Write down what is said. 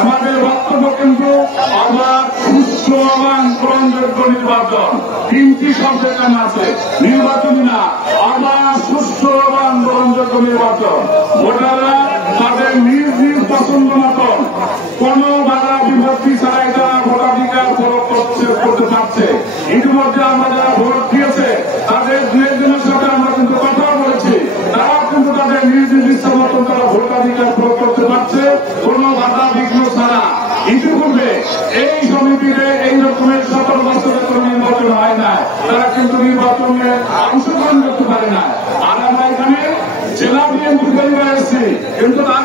আমাদের বক্তব্য কিন্তু অবাধ, সুষ্ঠু এবং গ্রহণযোগ্য নির্বাচন। তিনটি শব্দ এখানে আছে, নির্বাচনী না, অবাধ, সুষ্ঠু এবং গ্রহণযোগ্য নির্বাচন। ভোটাররা তাদের নিজ নিজ পছন্দ মতন কোন বাধা বিভক্তি ছাড়াই তারা ভোটাধিকার প্রয়োগ করতে পারছে। ইতিমধ্যে আমরা যারা ভোট দিয়েছে তাদের দু একজনের সাথে আমরা কিন্তু কথা বলেছি, তারাও কিন্তু তাদের নিজ নিজ ইচ্ছা মতন তারা ভোটাধিকার প্রয়োগ করতে পারছে কোন বাধা বিঘ্ন ছাড়া। ইতিপূর্বে এই সমিতিতে এই রকমের 17 বছরের কোন নির্বাচন হয় না, তারা কিন্তু নির্বাচনে অংশগ্রহণ করতে পারে না। আর আমরা এখানে জেলা বিএনপি পরিবার এসেছি, কিন্তু তার